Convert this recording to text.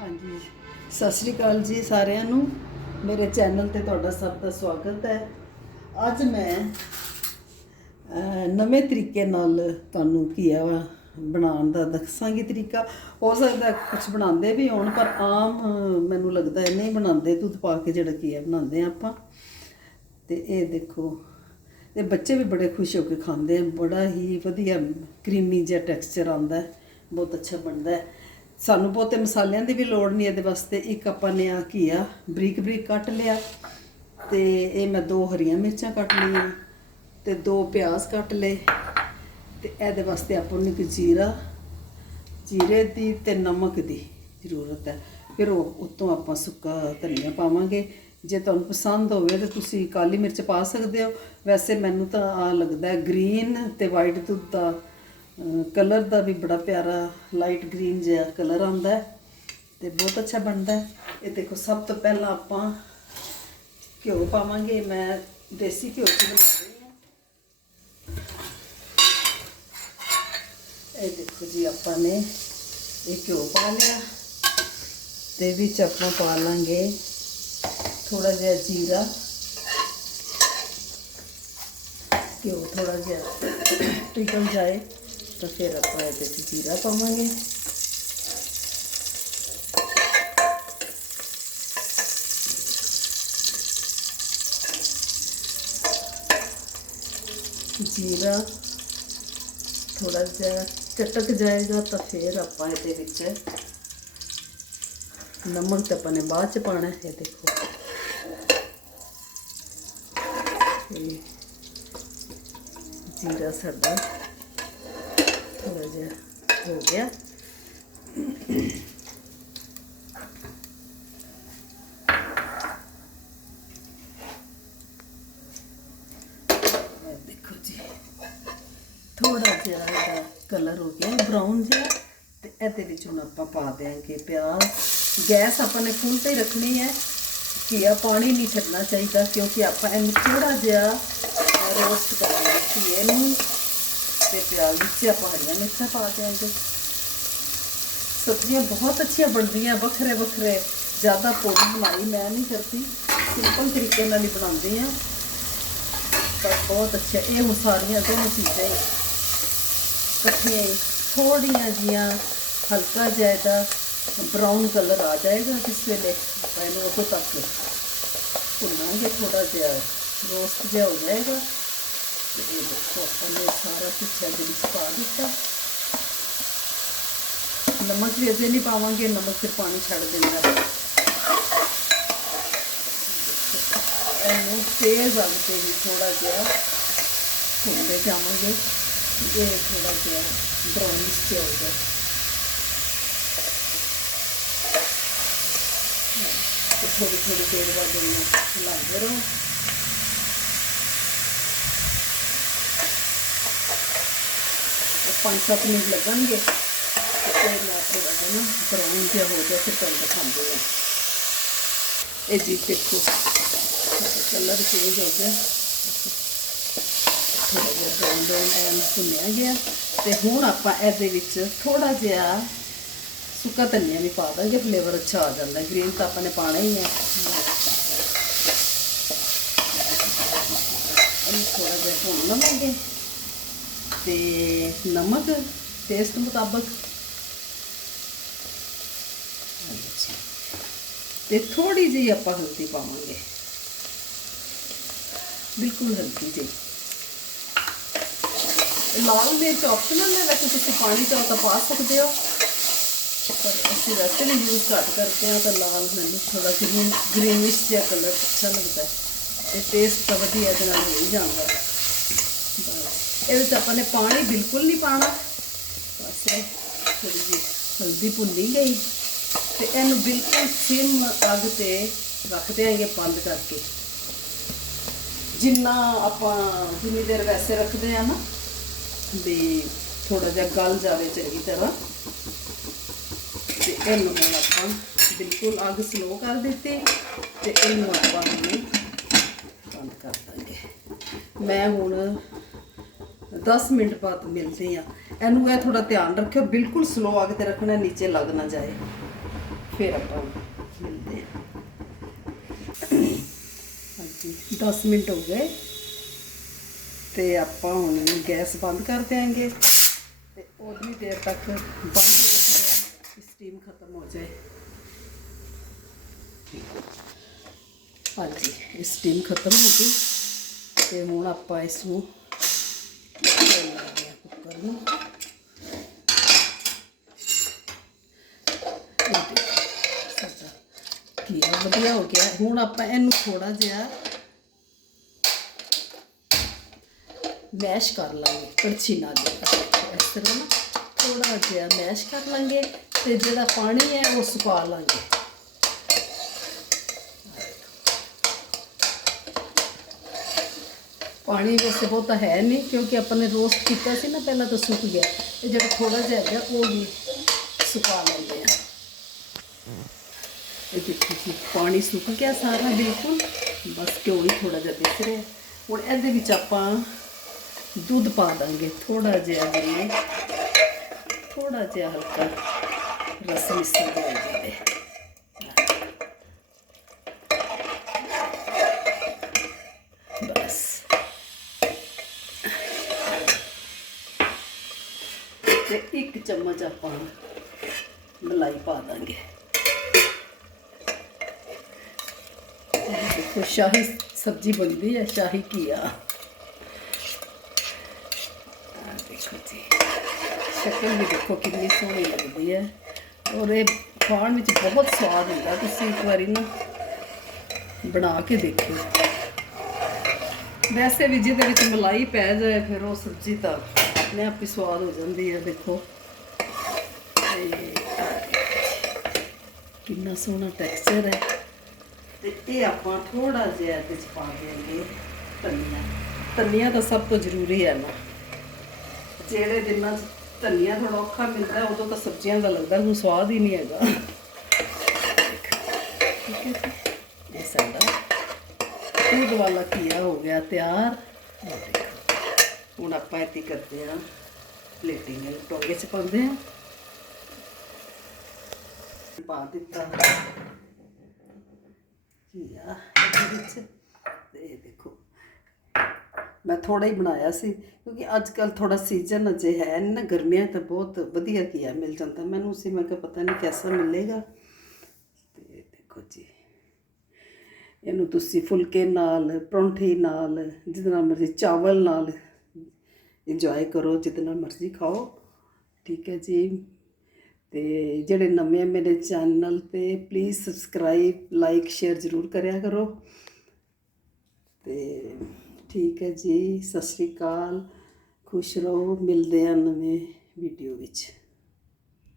ਹਾਂਜੀ। ਸਤਿ ਸ਼੍ਰੀ ਅਕਾਲ ਜੀ ਸਾਰਿਆਂ ਨੂੰ। ਮੇਰੇ ਚੈਨਲ ਤੇ ਤੁਹਾਡਾ ਸਭ ਦਾ ਸਵਾਗਤ ਹੈ। ਅੱਜ ਮੈਂ ਨਵੇਂ ਤਰੀਕੇ ਨਾਲ ਤੁਹਾਨੂੰ ਕੀਆ ਬਣਾਉਣ ਦਾ ਦੱਸਾਂਗੀ ਤਰੀਕਾ। ਹੋ ਸਕਦਾ ਕੁਝ ਬਣਾਉਂਦੇ ਵੀ ਹੋਣ, ਪਰ ਆਮ ਮੈਨੂੰ ਲੱਗਦਾ ਹੈ ਨਹੀਂ ਬਣਾਉਂਦੇ, ਦੁੱਧ ਪਾ ਕੇ ਜਿਹੜਾ ਕੀਆ ਬਣਾਉਂਦੇ ਆ ਆਪਾਂ। ਤੇ ਇਹ ਦੇਖੋ, ਇਹ ਬੱਚੇ ਵੀ ਬੜੇ ਖੁਸ਼ ਹੋ ਕੇ ਖਾਂਦੇ ਆ। ਬੜਾ ਹੀ ਵਧੀਆ, ਕਰੀਮੀ ਜਿਹਾ ਟੈਕਸਚਰ ਆਉਂਦਾ ਬਹੁਤ ਅੱਛਾ ਬਣਦਾ ਹੈ। ਸਾਨੂੰ ਬਹੁਤੇ ਮਸਾਲਿਆਂ ਦੀ ਵੀ ਲੋੜ ਨਹੀਂ ਇਹਦੇ ਵਾਸਤੇ। ਇੱਕ ਆਪਾਂ ਨੇ ਆ ਘੀਆ ਬਰੀਕ ਬਰੀਕ ਕੱਟ ਲਿਆ ਤੇ ਇਹ ਮੈਂ ਦੋ ਹਰੀਆਂ ਮਿਰਚਾਂ ਕੱਟ ਲਈਆਂ ਤੇ ਦੋ ਪਿਆਜ਼ ਕੱਟ ਲਏ ਤੇ ਇਹਦੇ ਵਾਸਤੇ ਆਪਾਂ ਨੂੰ ਇੱਕ ਜੀਰਾ, ਜੀਰੇ ਦੀ ਤੇ ਨਮਕ ਦੀ ਜ਼ਰੂਰਤ ਹੈ। ਫਿਰ ਉਹ ਉਤੋਂ ਆਪਾਂ ਸੁੱਕਾ ਧਨੀਆ ਪਾਵਾਂਗੇ। ਜੇ ਤੁਹਾਨੂੰ ਪਸੰਦ ਹੋਵੇ ਤਾਂ ਤੁਸੀਂ ਕਾਲੀ ਮਿਰਚ ਪਾ ਸਕਦੇ ਹੋ। ਵੈਸੇ ਮੈਨੂੰ ਤਾਂ ਆ ਲੱਗਦਾ ਹੈ ਗ੍ਰੀਨ ਤੇ ਵਾਈਟ ਦੁੱਧ ਦਾ ਕਲਰ ਦਾ ਵੀ ਬੜਾ ਪਿਆਰਾ ਲਾਈਟ ਗ੍ਰੀਨ ਜਿਹਾ ਕਲਰ ਆਉਂਦਾ ਹੈ ਤੇ ਬਹੁਤ ਅੱਛਾ ਬਣਦਾ ਹੈ। ਇਹ ਦੇਖੋ, ਸਭ ਤੋਂ ਪਹਿਲਾਂ ਆਪਾਂ ਘਿਓ ਪਾਵਾਂਗੇ। ਮੈਂ ਦੇਸੀ ਘਿਓ ਚ ਬਣਾ ਰਹੀ ਹਾਂ। ਇਹ ਦੇਖੋ ਜੀ, ਆਪਾਂ ਨੇ ਇਹ ਘਿਓ ਪਾ ਲਿਆ। ਤੇ ਵਿੱਚ ਆਪਾਂ ਪਾ ਲਾਂਗੇ ਥੋੜਾ ਜਿਹਾ ਜੀਰਾ। ਘਿਓ ਥੋੜਾ ਜਿਹਾ ਪਿਘਲ ਜਾਏ। ਤਾਂ ਫਿਰ ਆਪਾਂ ਇਹਦੇ ਵਿੱਚ ਜੀਰਾ ਪਾਵਾਂਗੇ ਜੀਰਾ ਥੋੜਾ ਜਿਹਾ ਚਟਕ ਜਾਏਗਾ ਤਾਂ ਫਿਰ ਆਪਾਂ ਇਹਦੇ ਵਿੱਚ ਨਮਕ ਤਾਂ ਆਪਾਂ ਨੇ ਬਾਅਦ ਚ ਪਾਣਾ ਹੈ ਇਹ ਦੇਖੋ ਇਹ ਜੀਰਾ ਸਾਡਾ ਥੋੜਾ ਜਿਹਾ ਹੋ ਗਿਆ ਇਹ ਦੇਖੋ ਜੀ ਥੋੜਾ ਜਿਹਾ ਇਹਦਾ ਕਲਰ ਹੋ ਗਿਆ ਬਰਾਊਨ ਜਿਹਾ ਤੇ ਇਹਦੇ ਵਿੱਚ ਹੁਣ ਆਪਾਂ ਪਾ ਦਿਆਂਗੇ ਪਿਆਜ਼ ਗੈਸ ਆਪਾਂ ਨੇ ਫੁੱਲ ਤੇ ਹੀ ਰੱਖਣੀ ਹੈ ਘੀਆ ਪਾਣੀ ਨਹੀਂ ਛੱਡਣਾ ਚਾਹੀਦਾ ਕਿਉਂਕਿ ਆਪਾਂ ਇਹਨੂੰ ਥੋੜਾ ਜਿਹਾ ਰੋਸਟ ਕਰਾਂਗੇ ਘੀਏ ਨੂੰ ਤੇ ਪਿਆਜ਼ ਵਿੱਚ ਆਪਾਂ ਹਰੀਆਂ ਮਿਰਚਾਂ ਪਾ ਦਿਆਂਗੇ ਸਬਜ਼ੀਆਂ ਬਹੁਤ ਅੱਛੀਆਂ ਬਣਦੀਆਂ, ਵੱਖਰੇ ਵੱਖਰੇ। ਜ਼ਿਆਦਾ ਪੌੜੀ ਬਣਾਈ ਮੈਂ ਨਹੀਂ ਕਰਦੀ। ਸਿੰਪਲ ਤਰੀਕੇ ਨਾਲ ਹੀ ਬਣਾਉਂਦੀ ਆ ਪਰ ਬਹੁਤ ਅੱਛਾ ਇਹ ਹੁਣ ਸਾਰੀਆਂ ਦੋਨੋਂ ਚੀਜ਼ਾਂ ਹੀ ਇਕੱਠੀਆਂ ਥੋੜੀਆਂ ਜੀਆਂ ਹਲਕਾ ਜਿਹਾ ਇਹਦਾ ਬਰਾਊਨ ਕਲਰ ਆ ਜਾਏਗਾ ਜਿਸ ਵੇਲੇ ਆਪਾਂ ਇਹਨੂੰ ਉਦੋਂ ਤੱਕ ਭੁੰਨਾਂਗੇ ਥੋੜਾ ਜਿਹਾ ਰੋਸਟ ਜਿਹਾ ਹੋ ਜਾਏਗਾ। ਤੇ ਇਹ ਦੇਖੋ ਆਪਾਂ ਨੇ ਸਾਰਾ ਕੁਝ ਇਹਦੇ ਵਿੱਚ ਪਾ ਦਿੱਤਾ ਨਮਕ ਵੀ ਅਜੇ ਨਹੀਂ ਪਾਵਾਂਗੇ ਨਮਕ ਫਿਰ ਪਾਣੀ ਛੱਡ ਦਿੰਦਾ ਹੈ ਇਹਨੂੰ ਤੇਜ਼ ਅੱਗ ਤੇ ਹੀ ਥੋੜਾ ਜਿਹਾ ਭੁੰਨਦੇ ਜਾਵਾਂਗੇ ਇਹ ਥੋੜਾ ਜਿਹਾ ਬਰਾਊਨਿਸ਼ ਜਿਹਾ ਹੋ ਜਾਏ ਤੇ ਥੋੜੀ ਥੋੜੀ ਦੇਰ ਬਾਅਦ ਇਹਨੂੰ ਹਿਲਾਉਂਦੇ ਰਹੋ ਇਹ ਪੰਜ ਸੱਤ ਮਿੰਟ ਲੱਗਣਗੇ। ਤੇ ਮੈਂ ਥੋੜਾ ਜਿਹਾ ਨਾ ਬਰਾਊਨ ਜਿਹਾ ਹੋ ਗਿਆ, ਫਿਰ ਤੁਹਾਨੂੰ ਦਿਖਾਉਂਦੇ ਹਾਂ। ਇਹ ਜੀ ਦੇਖੋ ਕਲਰ ਚੇਂਜ ਹੋ ਗਿਆ। ਥੋੜਾ ਜਿਹਾ ਬਰਾਊਨ ਬਰਾਊਨ ਐਨ ਭੁੰਨਿਆ ਗਿਆ। ਤੇ ਹੁਣ ਆਪਾਂ ਇਹਦੇ ਵਿੱਚ ਥੋੜਾ ਜਿਹਾ ਸੁੱਕਾ ਧਨੀਆ ਵੀ ਪਾ ਦਾਂਗੇ ਫਲੇਵਰ ਅੱਛਾ ਆ ਜਾਂਦਾ। ਗ੍ਰੀਨ ਤਾਂ ਆਪਾਂ ਨੇ ਪਾਣਾ ਹੀ ਹੈ। ਇਹਨੂੰ ਥੋੜਾ ਜਿਹਾ ਭੁੰਨ ਲਵਾਂਗੇ। ਤੇ ਨਮਕ ਟੇਸਟ ਮੁਤਾਬਕ। ਤੇ ਥੋੜੀ ਜਿਹੀ ਆਪਾਂ ਹਲਦੀ ਪਾਵਾਂਗੇ। ਬਿਲਕੁਲ ਹਲਦੀ ਜਿਹੀ। ਲਾਲ ਮਿਰਚ ਆਪਸ਼ਨਲ ਹੈ, ਵੈਸੇ ਤੁਸੀਂ ਪਾਣੀ ਚਾਹੋ ਤਾਂ ਪਾ ਸਕਦੇ ਹੋ। ਪਰ ਅਸੀਂ ਵੈਸੇ ਵੀ ਯੂਜ਼ ਘੱਟ ਕਰਦੇ ਹਾਂ, ਤਾਂ ਲਾਲ ਮੈਨੂੰ ਥੋੜਾ ਗ੍ਰੀਨ ਗ੍ਰੀਨਿਸ਼ ਜਿਹਾ ਕਲਰ ਅੱਛਾ ਲੱਗਦਾ ਹੈ। ਤੇ ਟੇਸਟ ਤਾਂ ਵਧੀਆ ਇਹਦੇ ਨਾਲ ਹੋ ਜਾਂਦਾ ਹੈ। ਇਹਦੇ ਵਿੱਚ ਆਪਾਂ ਨੇ ਪਾਣੀ ਬਿਲਕੁਲ ਨਹੀਂ ਪਾਣਾ ਬਸ ਥੋੜੀ ਜਿਹੀ ਹਲਦੀ ਭੁੰਨੀ ਗਈ ਤੇ ਇਹਨੂੰ ਬਿਲਕੁਲ ਸਿਮ ਅੱਗ ਤੇ ਰੱਖ ਦਿਆਂਗੇ ਬੰਦ ਕਰਕੇ। ਜਿੰਨਾ ਆਪਾਂ ਜਿੰਨੀ ਦੇਰ ਵੈਸੇ ਰੱਖਦੇ ਆ ਨਾ, ਵੀ ਥੋੜਾ ਜਿਹਾ ਗਲ ਜਾਵੇ ਚੰਗੀ ਤਰ੍ਹਾਂ। ਤੇ ਇਹਨੂੰ ਹੁਣ ਆਪਾਂ ਬਿਲਕੁਲ ਅੱਗ ਸਲੋ ਕਰ ਦਿੱਤੀ। ਤੇ ਇਹਨੂੰ ਆਪਾਂ ਹੁਣ ਬੰਦ ਕਰ ਦਾਂਗੇ। ਮੈਂ ਹੁਣ 10 ਮਿੰਟ ਬਾਅਦ ਮਿਲਦੇ ਆ ਇਹਨੂੰ ਇਹ ਥੋੜਾ ਧਿਆਨ ਰੱਖਿਓ ਬਿਲਕੁਲ ਸਲੋ ਅੱਗ ਤੇ ਰੱਖਣਾ ਨੀਚੇ ਲੱਗ ਨਾ ਜਾਏ ਫਿਰ ਆਪਾਂ ਮਿਲਦੇ ਹਾਂ ਹਾਂਜੀ 10 ਮਿੰਟ ਹੋ ਗਏ ਤੇ ਆਪਾਂ ਹੁਣ ਗੈਸ ਬੰਦ ਕਰ ਦਿਆਂਗੇ ਤੇ ਉਨੀ ਦੇਰ ਤੱਕ ਬੰਦ ਹੀ ਰੱਖਦੇ ਆ ਕਿ ਸਟੀਮ ਖਤਮ ਹੋ ਜਾਏ ਹਾਂਜੀ ਇਹ ਸਟੀਮ ਖਤਮ ਹੋ ਗਈ ਤੇ ਹੁਣ ਆਪਾਂ ਇਸ ਨੂੰ ਖੋਲ ਲੈਂਦੇ ਹਾਂ ਕੁੱਕਰ ਨੂੰ ਘੀਆ ਵਧੀਆ ਹੋ ਗਿਆ? ਹੁਣ ਆਪਾਂ ਇਹਨੂੰ ਥੋੜਾ ਜਿਹਾ ਮੈਸ਼ ਕਰ ਲਾਂਗੇ ਕੜਛੀ ਨਾਲ ਇਸ ਤਰ੍ਹਾਂ ਨਾ ਥੋੜਾ ਜਿਹਾ ਮੈਸ਼ ਕਰ ਲਾਂਗੇ ਤੇ ਜਿਹੜਾ ਪਾਣੀ ਹੈ ਉਹ ਸੁਕਾ ਲਾਂਗੇ। ਪਾਣੀ ਵੈਸੇ ਬਹੁਤਾ ਹੈ ਨਹੀਂ, ਕਿਉਂਕਿ ਆਪਾਂ ਨੇ ਰੋਸਟ ਕੀਤਾ ਸੀ ਨਾ, ਪਹਿਲਾਂ ਤਾਂ ਸੁੱਕ ਗਿਆ। ਇਹ ਜਿਹੜਾ ਥੋੜਾ ਜਿਹਾ ਹੈਗਾ, ਉਹ ਵੀ ਸੁਕਾ ਲੈਂਦੇ ਆ ਇਹ ਦੇਖੋ ਜੀ, ਪਾਣੀ ਸੁੱਕ ਗਿਆ ਸਾਰਾ ਬਿਲਕੁਲ। ਬਸ ਘਿਓ ਹੀ ਥੋੜਾ ਜਿਹਾ ਦਿਖ ਰਿਹਾ ਹੁਣ ਇਹਦੇ ਵਿੱਚ ਆਪਾਂ ਦੁੱਧ ਪਾ ਦਾਂਗੇ ਥੋੜਾ ਜਿਹਾ ਜਿਵੇਂ ਥੋੜਾ ਜਿਹਾ ਹਲਕਾ ਰਸ ਮਿਸਰ ਦੇ ਜਾਵੇ ਬਸ ਤੇ ਇੱਕ ਚਮਚ ਆਪਾਂ ਮਲਾਈ ਪਾ ਦਾਂਗੇ। ਦੇਖੋ ਸ਼ਾਹੀ ਸਬਜ਼ੀ ਬਣਦੀ ਹੈ, ਸ਼ਾਹੀ ਕੀਆ ਦੇਖੋ ਜੀ, ਸ਼ਕਲ ਵੀ ਦੇਖੋ ਕਿੰਨੀ ਸੋਹਣੀ ਲੱਗਦੀ ਹੈ। ਔਰ ਇਹ ਖਾਣ ਵਿੱਚ ਬਹੁਤ ਸਵਾਦ ਹੁੰਦਾ, ਤੁਸੀਂ ਇੱਕ ਵਾਰੀ ਨਾ ਬਣਾ ਕੇ ਦੇਖੋ ਵੈਸੇ ਵੀ ਜਿਹਦੇ ਵਿੱਚ ਮਲਾਈ ਪੈ ਜਾਏ, ਫਿਰ ਉਹ ਸਬਜ਼ੀ ਤਾਂ ਆਪਣੇ ਆਪ ਹੀ ਸਵਾਦ ਹੋ ਜਾਂਦੀ ਹੈ, ਦੇਖੋ। ਕਿੰਨਾ ਸੋਹਣਾ ਟੈਕਸਚਰ ਹੈ। ਤੇ ਇਹ ਆਪਾਂ ਥੋੜਾ ਜਿਹਾ ਇਹਦੇ ਚ ਪਾ ਦੇਵਾਂਗੇ ਧਨੀਆ। ਧਨੀਆ ਤਾਂ ਸਭ ਤੋਂ ਜ਼ਰੂਰੀ ਹੈ ਨਾ। ਜਿਹੜੇ ਦਿਨਾਂ ਧਨੀਆ ਥੋੜਾ ਔਖਾ ਮਿਲਦਾ ਉਦੋਂ ਤਾਂ ਸਬਜ਼ੀਆਂ ਦਾ ਲੱਗਦਾ ਹੁਣ ਸਵਾਦ ਹੀ ਨਹੀਂ ਹੈਗਾ। ਠੀਕ ਹੈ ਜੀ। ਇਹ ਸਾਡਾ ਦੁੱਧ ਵਾਲਾ ਕੀਆ ਹੋ ਗਿਆ, ਤਿਆਰ। ਹੁਣ ਆਪਾਂ ਇੱਥੇ ਕਰਦੇ ਹਾਂ ਪਲੇਟਿੰਗ ਟੋਗੇ 'ਚ ਪਾਉਂਦੇ ਹਾਂ। ਪਾ ਦਿੱਤਾ। ਘੀਆ ਇਹਦੇ ਵਿੱਚ। ਤੇ ਇਹ ਦੇਖੋ, ਮੈਂ ਥੋੜਾ ਹੀ ਬਣਾਇਆ ਸੀ, ਕਿਉਂਕਿ ਅੱਜ ਕੱਲ ਥੋੜਾ ਸੀਜ਼ਨ ਅਜੇ ਹੈ ਨਾ ਗਰਮੀਆਂ ਤਾਂ ਬਹੁਤ ਵਧੀਆ ਕੀਆ ਮਿਲ ਜਾਂਦਾ। ਮੈਨੂੰ ਸੀ, ਮੈਂ ਕਿਹਾ ਪਤਾ ਨਹੀਂ ਕਿਹਦਾ ਮਿਲੇਗਾ। ਤੇ ਦੇਖੋ ਜੀ, ਇਹਨੂੰ ਤੁਸੀਂ ਫੁਲਕੇ ਨਾਲ, ਪਰੌਂਠੀ ਨਾਲ ਜਿਹਦੇ ਨਾਲ ਮਰਜ਼ੀ ਚਾਵਲ ਨਾਲ ਇੰਜੋਏ ਕਰੋ ਜਿਹਦੇ ਨਾਲ ਮਰਜ਼ੀ ਖਾਓ। ਠੀਕ ਹੈ ਜੀ। ਤੇ ਜਿਹੜੇ ਨਵੇਂ ਆ ਮੇਰੇ ਚੈਨਲ ਤੇ ਪਲੀਜ਼ ਸਬਸਕ੍ਰਾਈਬ ਲਾਈਕ ਸ਼ੇਅਰ ਜ਼ਰੂਰ ਕਰਿਆ ਕਰੋ। ਤੇ ਠੀਕ ਹੈ ਜੀ। ਸਤਿ ਸ਼੍ਰੀ ਅਕਾਲ। ਖੁਸ਼ ਰਹੋ। ਮਿਲਦੇ ਆ ਨਵੇਂ ਵੀਡੀਓ ਵਿੱਚ।